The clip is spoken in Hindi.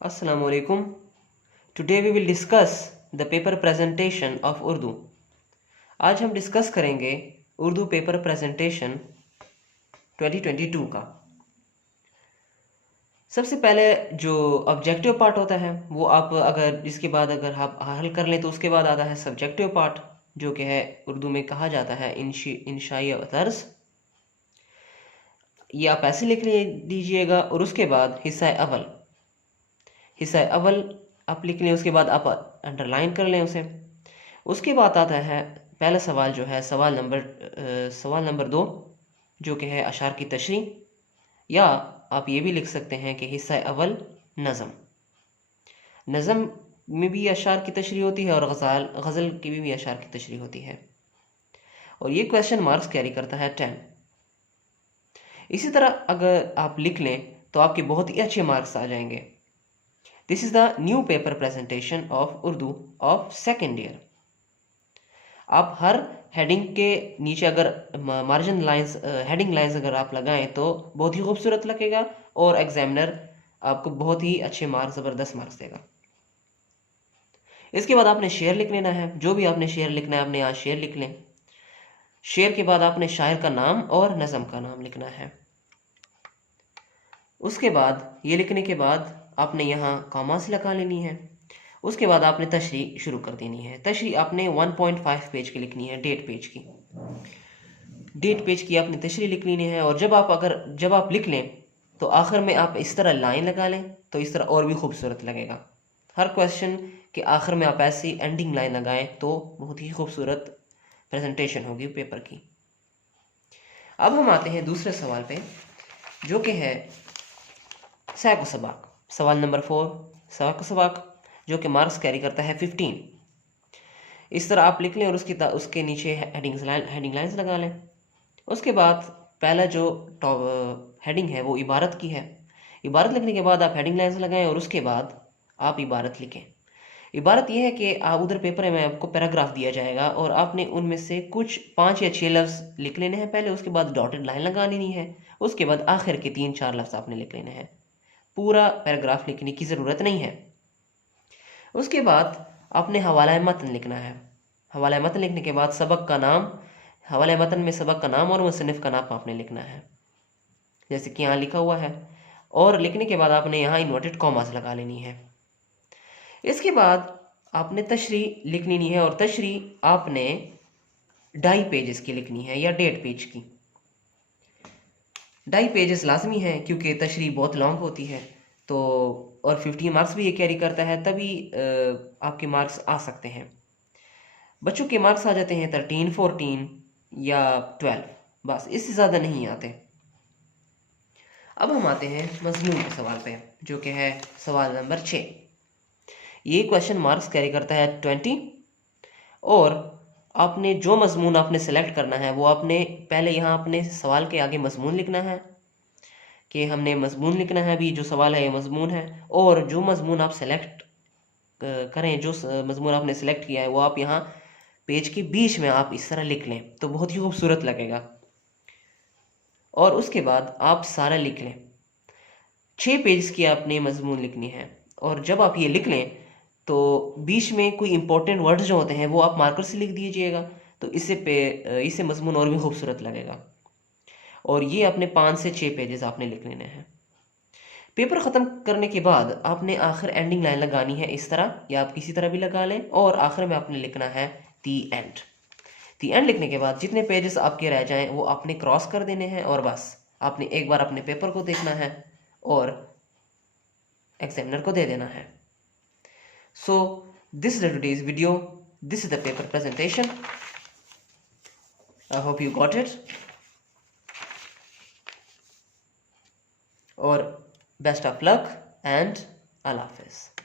Assalamu alaikum. Today we will discuss the paper presentation of Urdu. आज हम डिस्कस करेंगे उर्दू पेपर प्रेजेंटेशन 2022 का। सबसे पहले जो ऑब्जेक्टिव पार्ट होता है वो आप अगर इसके बाद अगर आप हल कर लें तो उसके बाद आता है सब्जेक्टिव पार्ट, जो कि है उर्दू में कहा जाता है इंशाई तर्ज। ये आप ऐसे लिख लीजिएगा और उसके बाद हिस्सा अव्वल आप लिख लें, उसके बाद आप अंडरलाइन कर लें उसे। उसके बाद आता है पहला सवाल जो है सवाल नंबर 2, जो कि है अशार की तशरीह, या आप ये भी लिख सकते हैं कि हिस्सा अव्वल नज़म में भी अशार की तशरीह होती है और गज़ल की भी अशार की तशरीह होती है, और ये क्वेश्चन मार्क्स कैरी करता है 10। इसी तरह अगर आप लिख लें तो आपके बहुत ही अच्छे मार्क्स आ जाएंगे। This is the new paper presentation of Urdu of second year. आप हर हेडिंग के नीचे अगर मार्जिन लाइंस हेडिंग लाइंस अगर आप लगाएं तो बहुत ही खूबसूरत लगेगा और एग्जामिनर आपको बहुत ही अच्छे मार्क्स, ज़बरदस्त मार्क्स देगा। इसके बाद आपने शेर लिख लेना है। जो भी आपने शेर लिखना है आपने यहाँ शेर लिख लें। शेर के बाद आपने शायर का नाम और नज़म का नाम लिखना है। उसके बाद ये लिखने के बाद आपने यहाँ कॉमास लगा लेनी है। उसके बाद आपने तशरीह शुरू कर देनी है। तशरीह आपने 1.5 पेज की लिखनी है, डेट पेज की आपने तशरीह लिख लेनी है। और जब आप लिख लें तो आखिर में आप इस तरह लाइन लगा लें तो इस तरह और भी खूबसूरत लगेगा। हर क्वेश्चन के आखिर में आप ऐसी एंडिंग लाइन लगाएं तो बहुत ही खूबसूरत प्रेजेंटेशन होगी पेपर की। अब हम आते हैं दूसरे सवाल पे, जो कि है सवाक सबाक। सवाल नंबर 4 सवाक सबाक, जो कि मार्क्स कैरी करता है 15। इस तरह आप लिख लें और उसके नीचे हेडिंग लाइंस लगा लें। उसके बाद पहला जो हेडिंग है वो इबारत की है। इबारत लिखने के बाद आप हेडिंग लाइंस लगाएं और उसके बाद आप इबारत लिखें। इबारत यह है कि आप उधर पेपर में आपको पैराग्राफ दिया जाएगा और आपने उनमें से कुछ 5 या 6 लफ्ज़ लिख लेने हैं पहले। उसके बाद डॉटेड लाइन लगा लेनी है। उसके बाद आखिर के 3-4 लफ्ज़ आपने लिख लेने हैं। पूरा पैराग्राफ लिखने की ज़रूरत नहीं है। उसके बाद आपने हवाला मतन लिखना है। हवाला मतन लिखने के बाद हवाला मतन में सबक का नाम और मुसन्निफ़ का नाम आपने लिखना है, जैसे कि यहाँ लिखा हुआ है। और लिखने के बाद आपने यहाँ इन्वर्टेड कॉमास लगा लेनी है। इसके बाद आपने तशरीह लिख लेनी है और तशरीह आपने 2.5 पेजेस की लिखनी है या 1.5 पेज की। 2.5 पेजेस लाजमी है क्योंकि तशरीह बहुत लॉन्ग होती है, तो और 50 मार्क्स भी ये कैरी करता है, तभी आपके मार्क्स आ सकते हैं। बच्चों के मार्क्स आ जाते हैं 13, 14 या 12, बस इससे ज़्यादा नहीं आते। अब हम आते हैं मजमून के सवाल पे, जो कि है सवाल नंबर 6। ये क्वेश्चन मार्क्स कैरी करता है 20, और आपने जो मजमून आपने सेलेक्ट करना है वो आपने पहले यहाँ अपने सवाल के आगे मजमून लिखना है कि हमने मजमून लिखना है। अभी जो सवाल है ये मजमून है, और जो मजमून आप सेलेक्ट करें, जो मजमून आपने सेलेक्ट किया है वो आप यहाँ पेज के बीच में आप इस तरह लिख लें तो बहुत ही खूबसूरत लगेगा। और उसके बाद आप सारा लिख लें। 6 पेज की आपने मजमून लिखनी है, और जब आप ये लिख लें तो बीच में कोई इंपॉर्टेंट वर्ड्स जो होते हैं वो आप मार्कर से लिख दीजिएगा, तो इससे मजमून और भी खूबसूरत लगेगा। और ये अपने 5 से 6 पेजेस आपने लिख लेने हैं। पेपर ख़त्म करने के बाद आपने आखिर एंडिंग लाइन लगानी है इस तरह, या आप किसी तरह भी लगा लें, और आखिर में आपने लिखना है दी एंड लिखने के बाद जितने पेजेस आपके रह जाएं वो आपने क्रॉस कर देने हैं, और बस आपने एक बार अपने पेपर को देखना है और एग्जामिनर को दे देना है। So this is today's video. This is the paper presentation. I hope you got it. और बेस्ट ऑफ लक एंड अल्लाह हाफिज़।